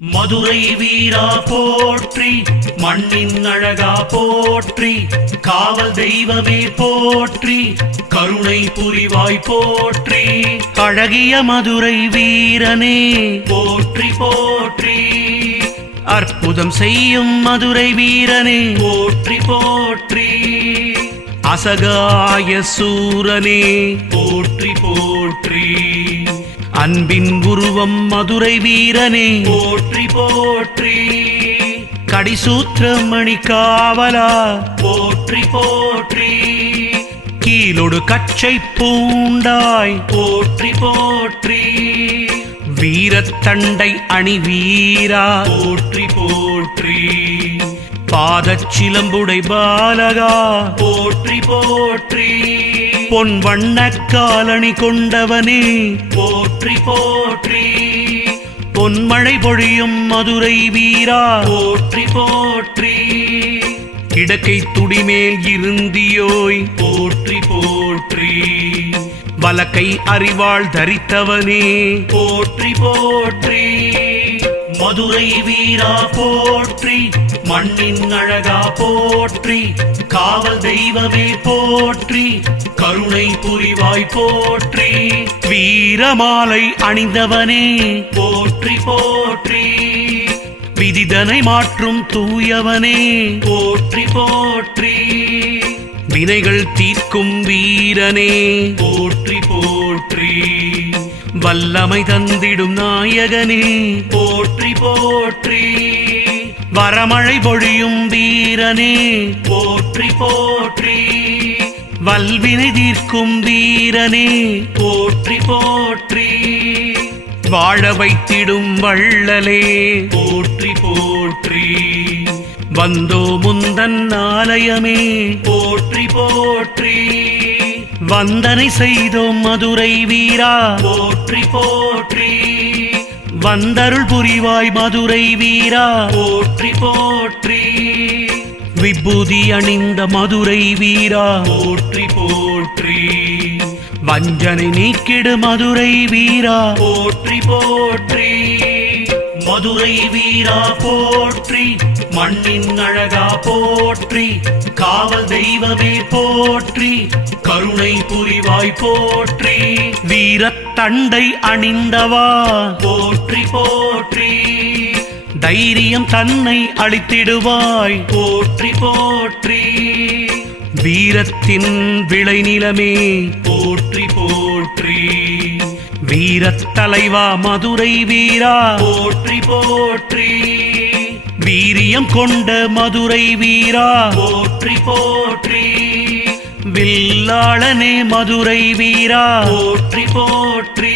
மதுரை வீரா போற்றி, மண்ணின் அழகா போற்றி, காவல் தெய்வமே போற்றி, கருணை புரிவாய் போற்றி, அழகிய மதுரை வீரனே போற்றி போற்றி, அற்புதம் செய்யும் மதுரை வீரனே போற்றி போற்றி, அசகாய சூரனே போற்றி போற்றி, அன்பின் உருவம் மதுரை வீரனே போற்றி போற்றி, கடிசூத்திரமணி காவலா போற்றி போற்றி, கீழொடு கச்சை பூண்டாய் போற்றி போற்றி, வீரத்தண்டை அணி வீரா போற்றி போற்றி, பாதச்சிலம்புடை பாலகா போற்றி போற்றி, பொன் வண்ணக் காலணி கொண்டவனே போற்றி போற்றி, பொன்மழை பொழியும் மதுரை வீரா போற்றி போற்றி, கிடக்கை துடிமேல் இருந்தியோய் போற்றி போற்றி, வலக்கை அறிவாள் தரித்தவனே போற்றி போற்றி, மதுரை வீரா போற்றி, மண்ணின் அழகா போற்றி, காவல் தெய்வமே போற்றி, கருணை புரிவாய் போற்றி, வீரமாலை அணிந்தவனே போற்றி போற்றி, விதிதனை மாற்றும் தூயவனே போற்றி போற்றி, வினைகள் தீர்க்கும் வீரனே போற்றி போற்றி, வல்லமை தந்திடும் நாயகனே போற்றி போற்றி, வரமழை பொழியும் வீரனே போற்றி போற்றி, வல்வினை தீர்க்கும் வீரனே போற்றி போற்றி, வாழ வைத்திடும் வள்ளலே போற்றி போற்றி, வந்தோ முந்தன் ஆலயமே போற்றி போற்றி, வந்தனை செய்தோம் மதுரை வீரா போற்றி போற்றி, வந்தருள் புரிவாய் மதுரை வீரா போற்றி போற்றி, விபூதி அணிந்த மதுரை வீரா போற்றி போற்றி, வஞ்சனை நீக்கிடு மதுரை வீரா போற்றி போற்றி, மதுரை வீரா போற்றி, மண்ணின் அழகா போற்றி, காவல் தெய்வமே போற்றி, கருணை புரிவாய் போற்றி, வீரத்தண்டை அணிந்தவா போற்றி போற்றி, தைரியம் தன்னை அளித்திடுவாய் போற்றி போற்றி, வீரத்தின் விளைநிலமே போற்றி போற்றி, வீரத்தலைவா மதுரை வீரா போற்றி போற்றி, வீரியம் கொண்ட மதுரை வீரா போற்றி போற்றி, வில்லாளனே மதுரை வீரா போற்றி போற்றி,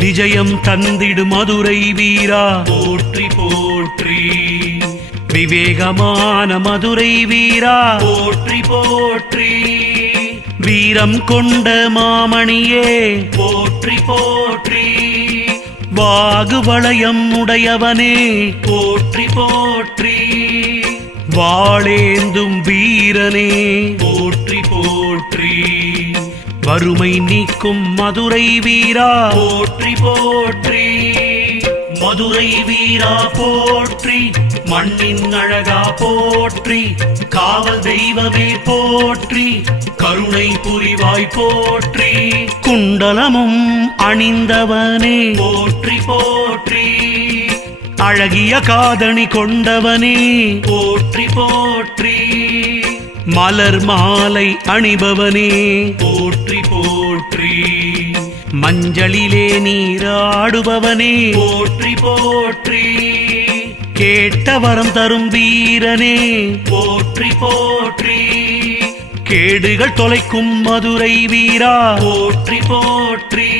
விஜயம் தந்திடு மதுரை வீரா போற்றி போற்றி, விவேகமான மதுரை வீரா போற்றி போற்றி, வீரம் கொண்ட மாமணியே போற்றி போற்றி, வாகுவளையம் உடையவனே போற்றி போற்றி, வாளேந்தும் வீரனே போற்றி போற்றி, வறுமை நீக்கும் மதுரை வீரா போற்றி போற்றி, மதுரை வீரா போற்றி, மண்ணின் அழகா போற்றி, காவல் தெய்வமே போற்றி, கருணை புரிவாய் போற்றி, குண்டலமும் அணிந்தவனே போற்றி போற்றி, அழகிய காதணி கொண்டவனே போற்றி போற்றி, மலர் மாலை அணிபவனே போற்றி போற்றி, மஞ்சளிலே நீராடுபவனே போற்றி போற்றி, கேட்ட வரம் தரும் வீரனே போற்றி போற்றி, கேடுகள் தொலைக்கும் மதுரை வீரா போற்றி போற்றி,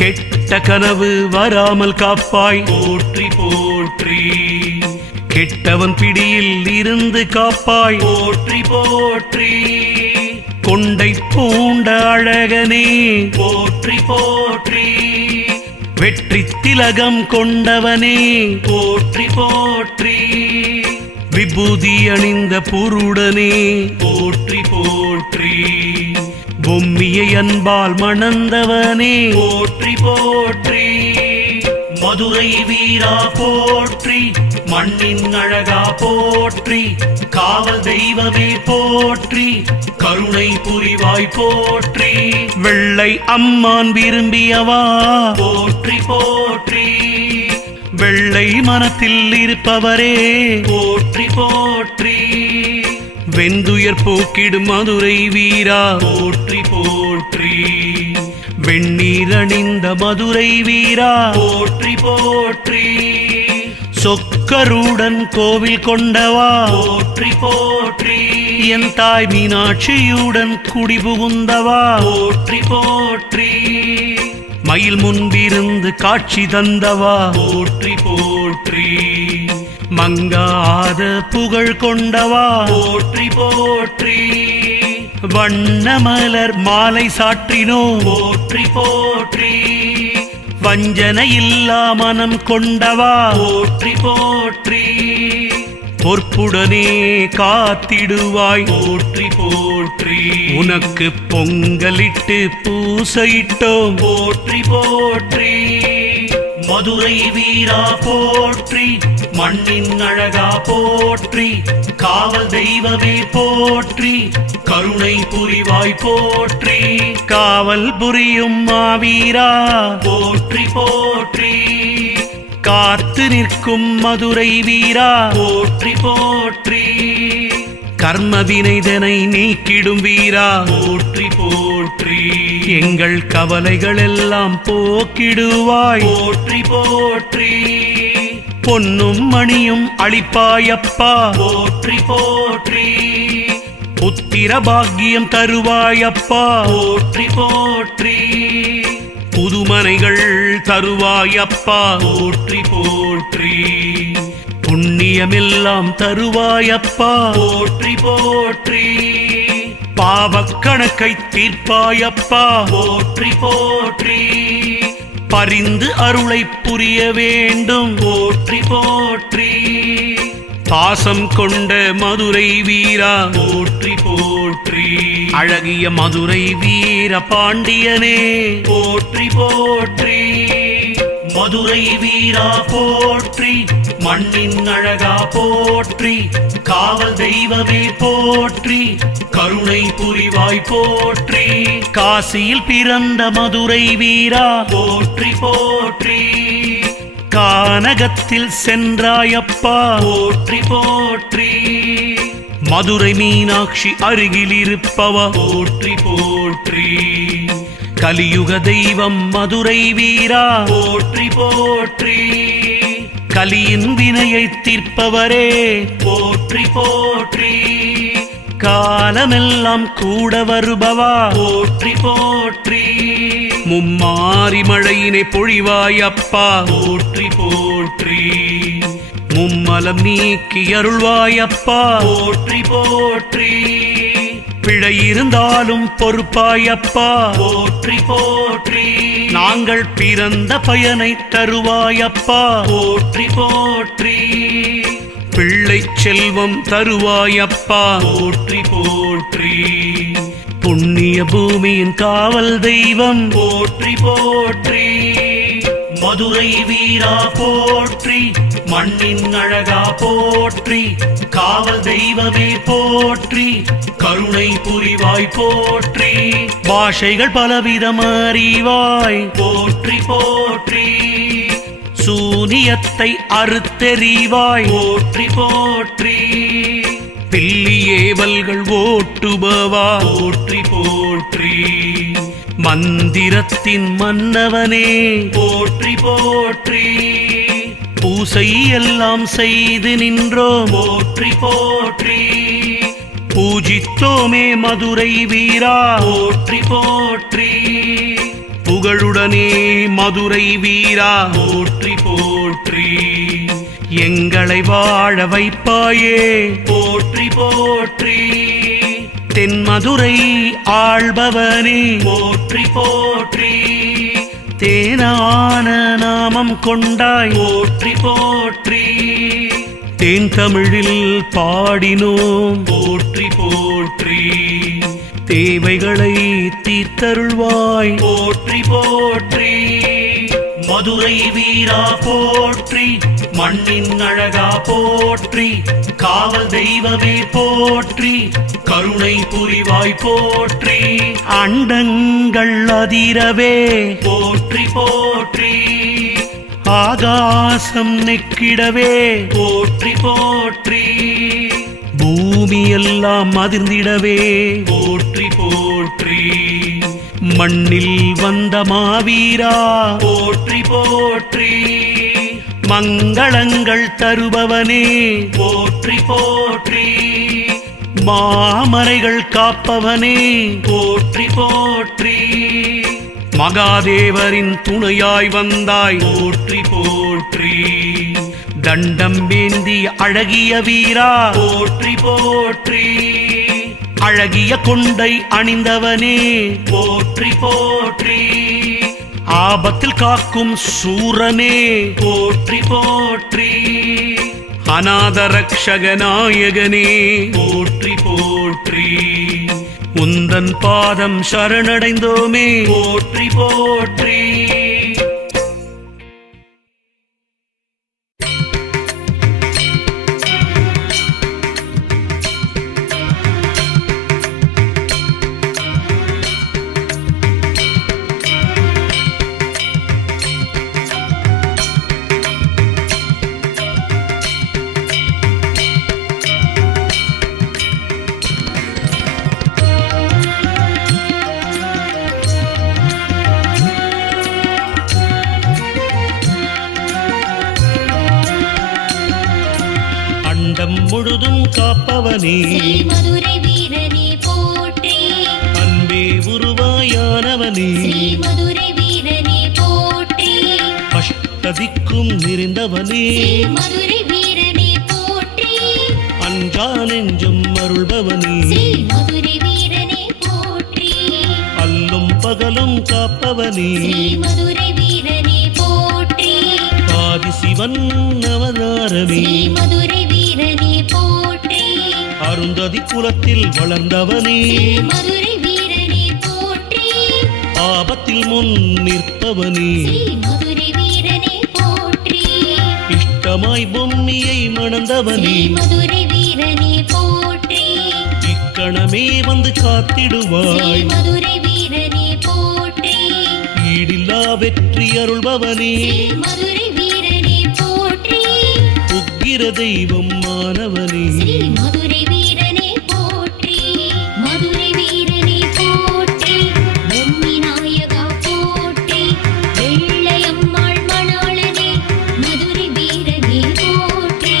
கெட்ட கனவு வராமல் காப்பாய் போற்றி போற்றி, கெட்டவன் பிடியில் இருந்து காப்பாய் போற்றி போற்றி, கொண்டை பூண்ட அழகனே போற்றி போற்றி, வெற்றி திலகம் கொண்டவனே போற்றி போற்றி, விபூதி அணிந்த புருடனே போற்றி போற்றி, பொம்மியை அன்பால் மணந்தவனே போற்றி போற்றி, மதுரை வீரா போற்றி, மண்ணின் அழகா போற்றி, காவல் தெய்வமே போற்றி, கருணை புரிவாய் போற்றி, வெள்ளை அம்மான் விரும்பியவா போற்றி போற்றி, வெள்ளை மனத்தில் இருப்பவரே போற்றி போற்றி, வெந்துயர் போக்கிடும் மதுரை வீரா போற்றி போற்றி, வெண்ணீர் அணிந்த மதுரை வீரா போற்றி போற்றி, சொக்கருடன் கோவில் கொண்டவா போற்றி போற்றி, என் தாய் மீனாட்சியுடன் குடிபுகுந்தவா போற்றி போற்றி, மயில் முன்பிருந்து காட்சி தந்தவா போற்றி போற்றி, மங்காத புகழ் கொண்டவா போற்றி போற்றி, வண்ணமலர் மாலை சாற்றினோ போற்றி போற்றி, வஞ்சனை இல்லா மனம் கொண்டவா போற்றி போற்றி, பொற்புடனே காத்திடுவாய் போற்றி போற்றி, உனக்கு பொங்கலிட்டு பூசையிட்டோம் போற்றி போற்றி, மதுரை வீரா போற்றி, மண்ணின் அழகா போற்றி, காவல் தெய்வமே போற்றி, கருணை புரிவாய் போற்றி, காவல் புரியும் மாவீரா போற்றி போற்றி, காத்து நிற்கும் மதுரை வீரா போற்றி போற்றி, கர்ம வினைதனை நீக்கிடும் வீரா போற்றி போற்றி, எங்கள் கவலைகள் எல்லாம் போக்கிடுவாய் போற்றி போற்றி, பொன்னும் மணியும் அளிப்பாயப்பா போற்றி போற்றி, புத்திர பாக்கியம் தருவாயப்பா போற்றி போற்றி, புதுமனைகள் தருவாயப்பா போற்றி போற்றி, புண்ணியமெல்லாம் தருவாயப்பா போற்றி போற்றி, பாவக்கணக்கை தீர்ப்பாயப்பா போற்றி போற்றி, பரிந்து அருளை புரிய வேண்டும் போற்றி போற்றி, பாசம் கொண்ட மதுரை வீரா போற்றி போற்றி, அழகிய மதுரை வீர பாண்டியனே போற்றி போற்றி, மதுரை வீரா போற்றி, மண்ணின் அழகா போற்றி, காவல் தெய்வமே போற்றி, கருணை புரிவாய் போற்றி, காசியில் பிறந்த மதுரை வீரா போற்றி போற்றி, கானகத்தில் சென்றாயப்பா போற்றி போற்றி, மதுரை மீனாட்சி அருகில் இருப்பவா போற்றி போற்றி, கலியுக தெய்வம் மதுரை வீரா போற்றி போற்றி, கலியின் வினையை தீர்ப்பவரே போற்றி போற்றி, காலமெல்லாம் கூட வருபவா போற்றி போற்றி, மும்மாரி மழையினை பொழிவாயப்பா போற்றி போற்றி, மும்மலம் நீக்கி அருள்வாயப்பா போற்றி போற்றி, பிழை இருந்தாலும் பொறுப்பாயப்பா போற்றி போற்றி, நாங்கள் பிறந்த பயனை தருவாயப்பா போற்றி போற்றி, பிள்ளை செல்வம் தருவாயப்பா போற்றி போற்றி, புண்ணிய பூமியின் காவல் தெய்வம் போற்றி போற்றி, மதுரை வீரா போற்றி, மண்ணின் அழகா போற்றி, காவல் தெய்வமே போற்றி, கருணை புரிவாய் போற்றி, பாஷைகள் பலவிதம் அறிவாய் போற்றி போற்றி, சூனியத்தை அறுத்தெறிவாய் போற்றி போற்றி, பில்லியேவல்கள் ஓட்டுபவா போற்றி போற்றி, மந்திரத்தின் மன்னவனே போற்றி போற்றி, பூசை எல்லாம் செய்து நின்றோம் போற்றி போற்றி, பூஜித்தோமே மதுரை வீரா போற்றி போற்றி, புகழுடனே மதுரை வீரா போற்றி போற்றி, எங்களை வாழ வைப்பாயே போற்றி போற்றி, தென்மதுரை ஆள்பவனே போற்றி போற்றி, தேனான நாமம் கொண்டாய் போற்றி போற்றி, தேன் தமிழில் பாடினோம் போற்றி போற்றி, தேவைகளை தீர்த்தருள்வாய் போற்றி போற்றி, மதுரை வீரா போற்றி, மண்ணின் அழகா போற்றி, காவல் தெய்வமே போற்றி, கருணை புரிவாய் போற்றி, அண்டங்கள் அதிரவே போற்றி போற்றி, ஆகாசம் நெக்கிடவே போற்றி போற்றி, பூமி எல்லாம் அதிர்ந்திடவே போற்றி போற்றி, மண்ணில் வந்த மாவீரா போற்றி போற்றி, மங்களங்கள் தருபவனே போற்றி போற்றி, மாமரைகள் காப்பவனே போற்றி போற்றி, மகாதேவரின் துணையாய் வந்தாய் போற்றி போற்றி, தண்டம் வேந்தி அழகிய வீரா போற்றி போற்றி, அழகிய கொண்டை அணிந்தவனே போற்றி போற்றி, ஆபத்தில் காக்கும் சூரனே போற்றி போற்றி, அநாத ரக்ஷக நாயகனே போற்றி போற்றி, உந்தன் பாதம் சரணடைந்தோமே போற்றி போற்றி. முழுதும் காப்பவனே மதுரை வீரனே போற்றி, அன்பே உருவாயானவனே மதுரை வீரனே போற்றி, அஷ்டதிக்கும் நிறைந்தவனே மதுரை வீரனே போற்றி, அஞ்சா நெஞ்சும் அருள்பவனே மதுரை வீரனே போற்றி, அல்லும் பகலும் காப்பவனே மதுரை வீரனே போற்றி, ஆதிசிவன் அவதாரமே மதுரை வீரனே போற்றி, அருந்ததி குலத்தில் வளர்ந்தவனே மதுரை வீரனே போற்றி, ஆபத்தில் முன் நிற்பவனே மதுரை வீரனே போற்றி, இஷ்டமாய் பொம்மியை மணந்தவனே மதுரை வீரனே போற்றி, இக்கணமே வந்து காத்திடுவாய் மதுரை வீரனே போற்றி, ஈடில்லா வெற்றி அருள்பவனே மதுரை வீரனே போற்றி, உக்கிர தெய்வம் மாணவனே மதுரை வீரனே போற்றி, மதுரை வீரனே போற்றி, பொம்மி நாயகா போற்றி, வெள்ளையம்மாள் மணாளனே மதுரை வீரனே போற்றி,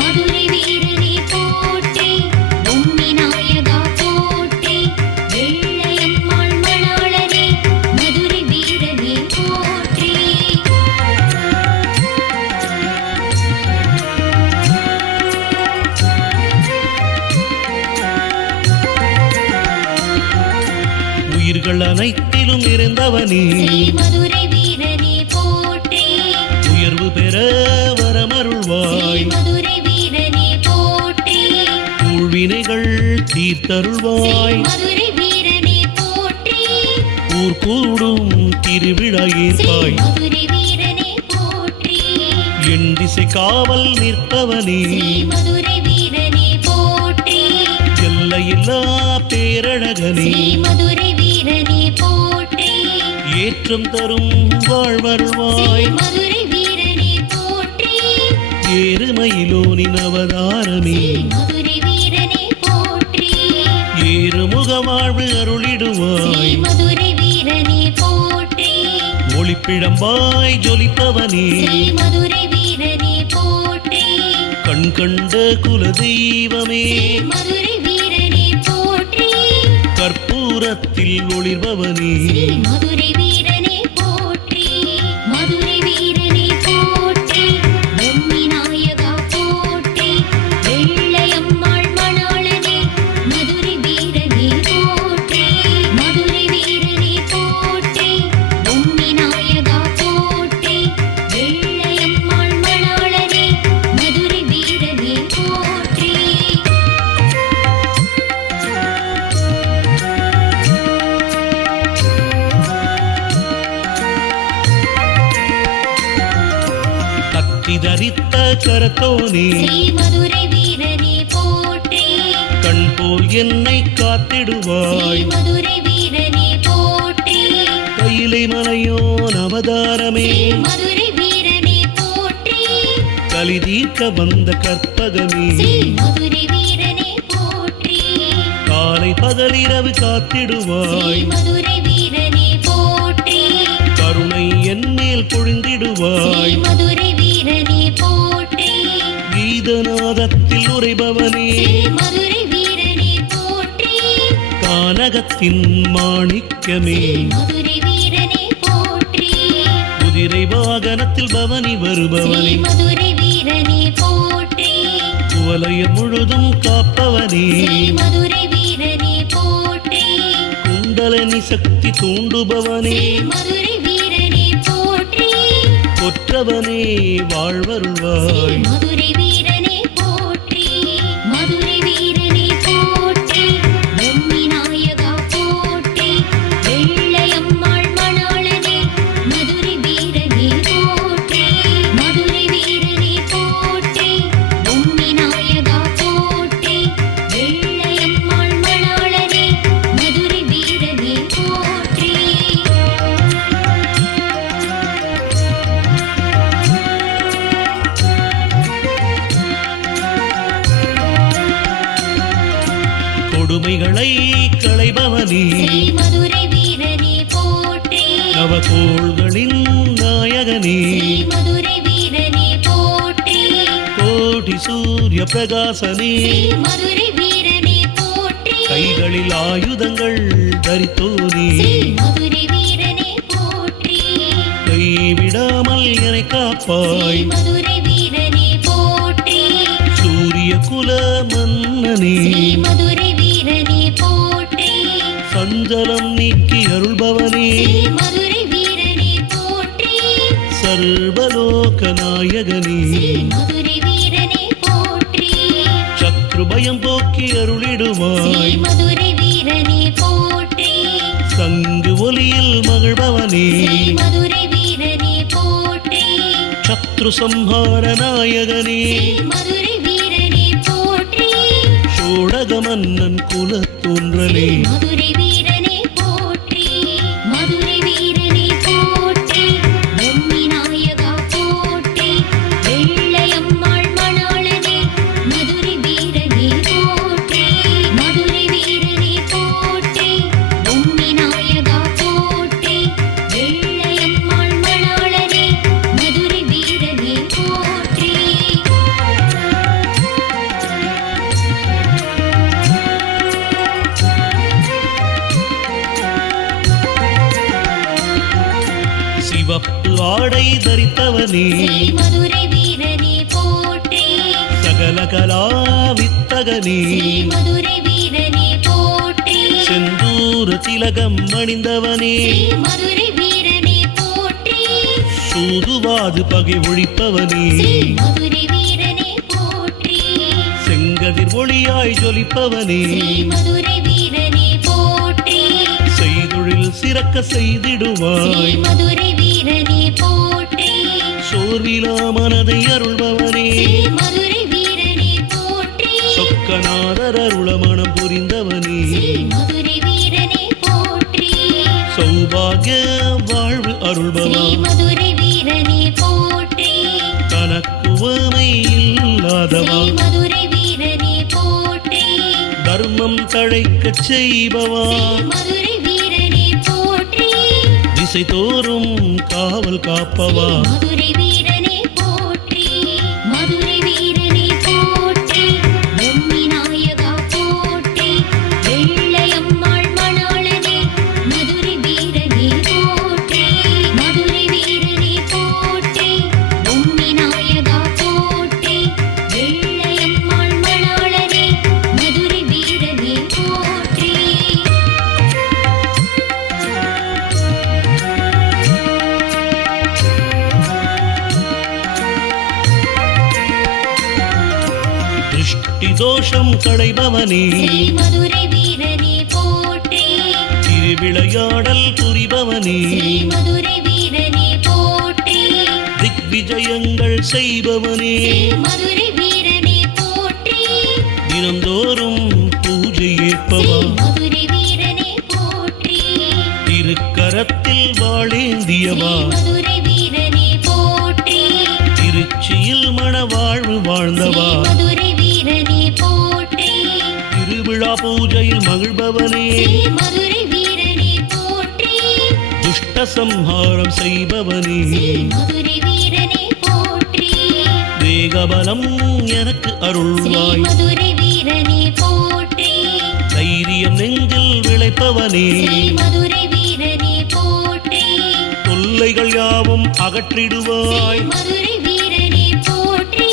மதுரை வீரனே போற்றி, பொம்மி நாயகா போற்றி, வெள்ளையம்மாள் மணாளனே மதுரை வீரனே போற்றி. உயிர்கள் அனைத்திலும் இருந்தவனே மதுரை வீரனே போற்றி, உயர்வு பெற வரமருள்வாய் மதுரை வீரனே போற்றி, ஊழ்வினைகள் தீர்த்தருள்வாய் மதுரை வீரனே போற்றி, ஊர் கூடும் திருவிழா ஏற்பாய் மதுரை வீரனே போற்றி, என் திசை காவல் நிற்பவனே மதுரை வீரனே போற்றி, எல்லையில்லா பேரழகனே மதுரை வீரனே போற்றி, ஏற்றம் தரும் வாழ்வருள்வாய் மதுரை வீரனே போற்றி, ஏறுமயிலோனின் அவதாரமே மதுரை வீரனே போற்றி, ஏறுமுக வாழ்வு அருளிடுவாய் மதுரை வீரனே போற்றி, ஒளிப்பிழம்பாய் ஜொலிப்பவனே மதுரை வீரனே போற்றி, கண் கண்ட குல தெய்வமே மதுரை வீரனே போற்றி, கற்பூரத்தில் ஒளிர்பவனே மதுரை வீரனே போற்றி, மதுரை வீரனே போற்றி, பொம்மி நாயகா போற்றி, வெள்ளையம்மாள் மணாளனே மதுரை வீரனே போற்றி, மதுரை வீரனே போற்றி, பொம்மி நாயகா போற்றி, வெள்ளையம்மாள் மணாளனே மதுரை வீரனே போற்றி. கத்தி தரித்த கரத்தோனே ஸ்ரீ மதுரை வீரனே போற்றி கண் போல் என்னை ஸ்ரீ காத்திடுவாய் மதுரை வீரனே போற்றி கையிலை மலையோ அவதாரமே ஸ்ரீ மதுரை வீரனே போற்றி கலி தீர்க்க வந்த கற்பகமே ஸ்ரீ மதுரை வீரனே போற்றி காலை பகலிரவு ஸ்ரீ காத்திடுவாய் மதுரை வீரனே போற்றி கருணை என்மேல் ஸ்ரீ பொழிந்திடுவாய் மதுரை வீரனே போற்றி கீதநாதத்தில் உரைபவனே ஸ்ரீ மதுரை வீரனே போற்றி கானகத்தின் மாணிக்கமே ஸ்ரீ மதுரை வீரனே போற்றி குதிரை வாகனத்தில் பவனி ஸ்ரீ வருபவனே மதுரை வீரனே போற்றி குவலயம் முழுதும் காப்பவனே ஸ்ரீ மதுரை வீரனே போற்றி குண்டலனி சக்தி தூண்டுபவனே ஸ்ரீ மதுரை வீரனே போற்றி கொற்றவனே ஸ்ரீ வாழ்வருள்வாய் மதுரை வீரனே போற்றி மதுரை வீரனே போற்றி பொம்மி நாயகா போற்றி வெள்ளையம்மாள் மணாளனே மதுரை வீரனே போற்றி மதுரை வீரனே போற்றி பொம்மி நாயகா போற்றி வெள்ளையம்மாள் மணாளனே மதுரை வீரனே போற்றி கொடுமைகளை களைபவனே ஸ்ரீ மதுரை வீரனே போற்றி நவகோள்களின் நாயகனே ஸ்ரீ மதுரை வீரனே போற்றி கோடி சூரிய பிரகாசனே ஸ்ரீ மதுரை வீரனே போற்றி கைகளில் ஆயுதங்கள் தரித்தோனே ஸ்ரீ மதுரை வீரனே போற்றி கைவிடாமல் என்னை ஸ்ரீ காப்பாய் மதுரை வீரனே போற்றி சூரிய குல மன்னனே ஸ்ரீ மதுரை வீரனே போற்றி சஞ்சலம் நீக்கி அருள்பவனே ஸ்ரீ மதுரை வீரனே போற்றி சர்வலோக நாயகனே ஸ்ரீ மதுரை வீரனே போற்றி சத்ருபயம் போக்கி ஸ்ரீ அருளிடுவாய் மதுரை வீரனே போற்றி சங்கு ஒலியில் மகிழ்பவனே ஸ்ரீ மதுரை வீரனே போற்றி சத்ரு சம்ஹார நாயகனே ஸ்ரீ மதுரை வீரனே போற்றி சோடக மன்னன் குலத்தோன்றலே ஸ்ரீ மதுரை வீரனே போற்றி மதுரை வீரனே போற்றி பொம்மி நாயகா போற்றி வெள்ளையம்மாள் மணாளனே மதுரை வீரனே போற்றி மதுரை வீரனே போற்றி பொம்மி நாயகா போற்றி வெள்ளையம்மாள் மணாளனே மதுரை வீரனே போற்றி சிவப்பு ஆடை தரித்தவனே ஸ்ரீ மதுரை வீரனே போற்றி சகல கலா வித்தகனே ஸ்ரீ மதுரை வீரனே போற்றி செந்தூர திலகம் அணிந்தவனே ஸ்ரீ மதுரை வீரனே போற்றி சூதுவாது பகை ஒழிப்பவனே ஸ்ரீ மதுரை வீரனே போற்றி செங்கதிர் ஒளியாய் ஜொலிப்பவனே ஸ்ரீ மதுரை வீரனே போற்றி செய்தொழில் சிறக்க ஸ்ரீ செய்திடுவாய் மதுரை வீரனே போற்றி சோர்விலா மனதை அருள்பவனே ஸ்ரீ மதுரை வீரனே போற்றி சொக்கநாதர் அருளமணம் புரிந்தவனே ஸ்ரீ மதுரை வீரனே போற்றி சௌபாகிய வாழ்வு ஸ்ரீ அருள்பவா மதுரை வீரனே போற்றி தனக்கு உவமை இல்லாதவா ஸ்ரீ மதுரை வீரனே போற்றி தர்மம் தழைக்கச் செய்பவா ஸ்ரீ மதுரை வீரனே போற்றி திசை தோறும் காவல் காப்பவா மதுரை வீரனே போற்றி மதுரை வீரனே போற்றி பொம்மி நாயகா போற்றி வெள்ளையம்மாள் மணாளனே மதுரை வீரனே போற்றி மதுரை வீரனே போற்றி பொம்மி நாயகா போற்றி வெள்ளையம்மாள் மணாளனே மதுரை வீரனே போற்றி திருஷ்டி தோஷம் களைபவனே ஸ்ரீ மதுரை வீரனே போற்றி திருவிளையாடல் புரிபவனே ஸ்ரீ மதுரை வீரனே போற்றி ஜெயங்கள் செய்பவனே ஸ்ரீ மதுரை வீரனே போற்றி தினந்தோறும் பூஜை ஸ்ரீ ஏற்பவா மதுரை வீரனே போற்றி திருக்கரத்தில் வாழேந்தியவா ஸ்ரீ மதுரை வீரனே போற்றி திருச்சியில் மணவாழ்வு வாழ்ந்தவா ஸ்ரீ மதுரை வீரனே போற்றி திருவிழா பூஜையில் மகிழ்பவனே ஸ்ரீ மதுரை வீரனே போற்றி துஷ்ட சம்ஹாரம் செய்பவனே ஸ்ரீ மதுரை வீரனே போற்றி தேகபலம் எனக்கு ஸ்ரீ அருள்வாய் மதுரை வீரனே போற்றி தைரியம் நெஞ்சில் விளைப்பவனே ஸ்ரீ மதுரை வீரனே போற்றி தொல்லைகள் யாவும் ஸ்ரீ அகற்றிடுவாய் மதுரை வீரனே போற்றி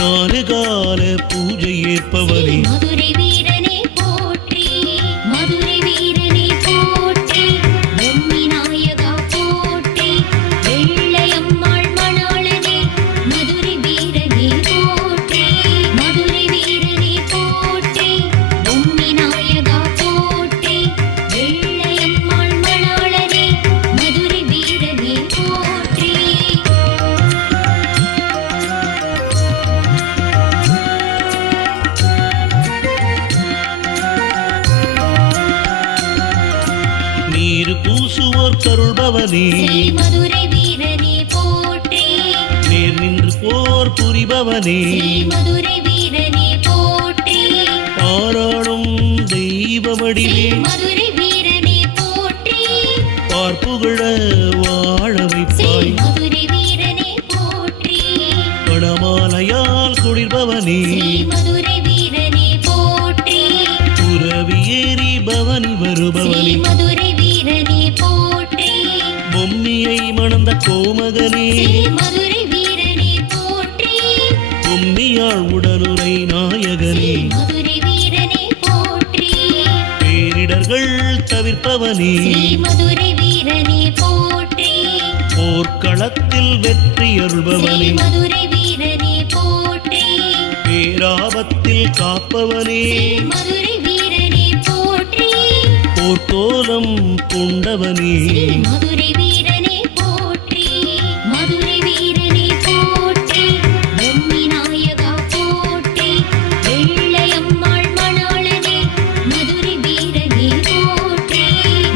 நாலு கால பூஜை ஸ்ரீ ஏற்பவனே மதுரை வீரனே போற்றி மதுரை வீரனே போற்றி பொம்மி நாயகா போற்றி வெள்ளையம்மாள் மணாளனே மதுரை வீரனே போற்றி மதுரை வீரனே போற்றி பொம்மி நாயகா போற்றி வெள்ளையம்மாள் மணாளனே மதுரை வீரனே போற்றி நீர் பூசுவோர் கருள்பவனே ஸ்ரீ மதுரை வீரனே போற்றி நேர் நின்று போர் புரிபவனே ஸ்ரீ மதுரை வீரனே போற்றி பாராளும் ஸ்ரீ தெய்வமடிவே மதுரை வீரனே போற்றி பார்ப்புகழ வாழ ஸ்ரீ வைப்பாய் மதுரை வீரனே போற்றி பணமாலையால் குளிர்பவனே ஸ்ரீ மதுரை வீரனே போற்றி புறவியேறி பவனி ஸ்ரீ வருபவனே மதுரை வீரனே போற்றி பொம்மியை மணந்த கோமகனே ஸ்ரீ மதுரை வீரனே போற்றி பொம்மியாள் உடனுரை ஸ்ரீ நாயகனே மதுரை வீரனே போற்றி பேரிடர்கள் தவிர்ப்பவனே ஸ்ரீ மதுரை வீரனே போற்றி போர்க்களத்தில் வெற்றி ஸ்ரீ அருள்பவனே மதுரை வீரனே போற்றி பேராபத்தில் காப்பவனே ஸ்ரீ மதுரை வீரனே போற்றி போர்க்கோலம் கொண்டவனே ஸ்ரீ மதுரை வீரனே போற்றி மதுரை வீரனே போற்றி பொம்மி நாயகா போற்றி வெள்ளையம்மாள் மணாளனே மதுரை வீரனே போற்றி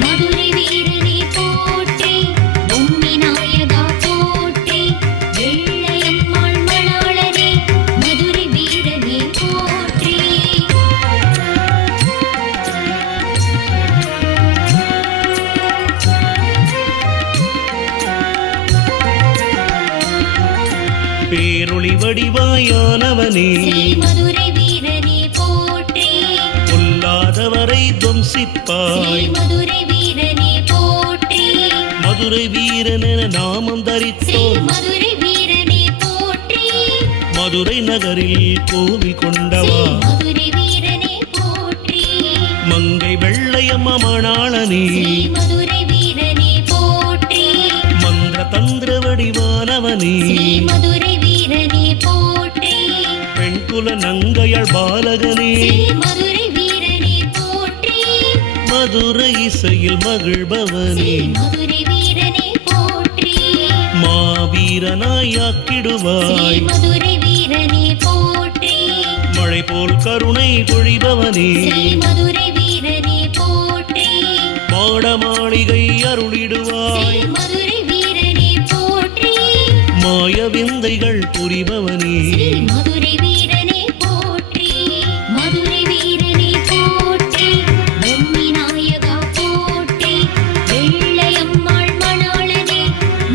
மதுரை வீரனே போற்றி பொம்மி நாயகா போற்றி வெள்ளையம்மாள் மணாளனே மதுரை வீரனே போற்றி பேரொளி வடிவாயானவனே ஸ்ரீ மதுரை வீரனே போற்றி பொல்லாதவரை ஸ்ரீ துவம்சிப்பாய் மதுரை வீரனே போற்றி மதுரை வீரனென நாமம் ஸ்ரீ தரித்தோம் மதுரை வீரனே போற்றி மதுரை நகரில் கோவில் ஸ்ரீ கொண்டவா மதுரை வீரனே போற்றி மங்கை வெள்ளையம்மா மணாளனே ஸ்ரீ மதுரை வீரனே போற்றி மந்திர தந்திர வடிவானவனே ஸ்ரீ மதுரை வீரனே போற்றி பெண்குல நங்கையாள் பாலகனே ஸ்ரீ மதுரை வீரனே போற்றி மதுரை இசையில் ஸ்ரீ மகிழ்பவனே மதுரை வீரனே போற்றி ஸ்ரீ மாவீரனாயாக்கிடுவாய் மதுரை வீரனே போற்றி மழை போல் கருணை பொழிபவனே ஸ்ரீ மதுரை வீரனே போற்றி மாட மாளிகை ஸ்ரீ அருளிடுவாய் மதுரை வீரனே போற்றி மாய விந்தைகள் புரிபவனே ஸ்ரீ மதுரை வீரனே போற்றி மதுரை வீரனே போற்றி பொம்மி நாயகா போற்றி வெள்ளையம்மாள் மணாளனே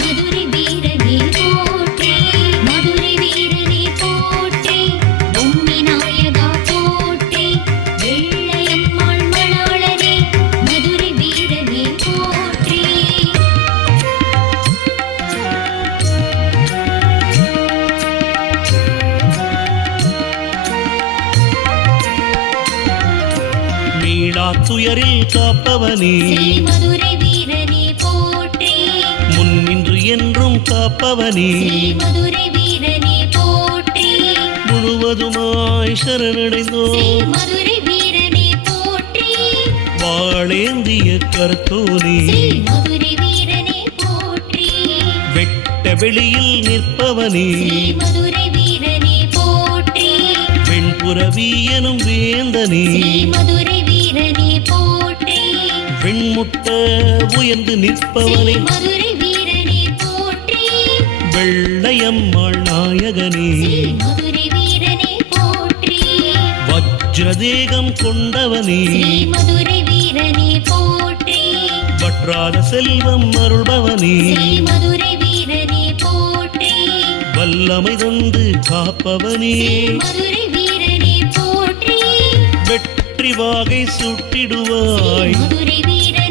மதுரை வீரனே போற்றி மதுரை வீரனே போற்றி பொம்மி நாயகா போற்றி வெள்ளையம்மாள் மணாளனே மதுரை வீரனே போற்றி மீளா துயரில் காப்பவனே ஸ்ரீ மதுரை வீரனே போற்றி முன்னின்று என்றும் காப்பவனே ஸ்ரீ மதுரை வீரனே போற்றி முழுவதுமாய் சரணடைந்தோ ஸ்ரீ மதுரை வீரனே போற்றி வாழேந்திய கருத்தோனே ஸ்ரீ மதுரை வீரனே போற்றி வெட்ட வெளியில் நிற்பவனே ஸ்ரீ மதுரை வீரனே போற்றி வெண்புறவி எனும் வேந்தனே ஸ்ரீ மதுரை வீரனே போற்றி வெண்முட்ட உயர்ந்து ஸ்ரீ நிற்பவனே மதுரை வீரனே போற்றி வெள்ளையம்மாள் நாயகனே ஸ்ரீ மதுரை வீரனே போற்றி வஜ்ரதேகம் கொண்டவனே ஸ்ரீ மதுரை வீரனே போற்றி வற்றாத செல்வம் அருள்பவனே ஸ்ரீ மதுரை வீரனே போற்றி வல்லமை தொண்டு காப்பவனே ஸ்ரீ மதுரை வீரனே போற்றி வெற்றி வாகை சுட்டிடுவாய் மதுரை வீரனே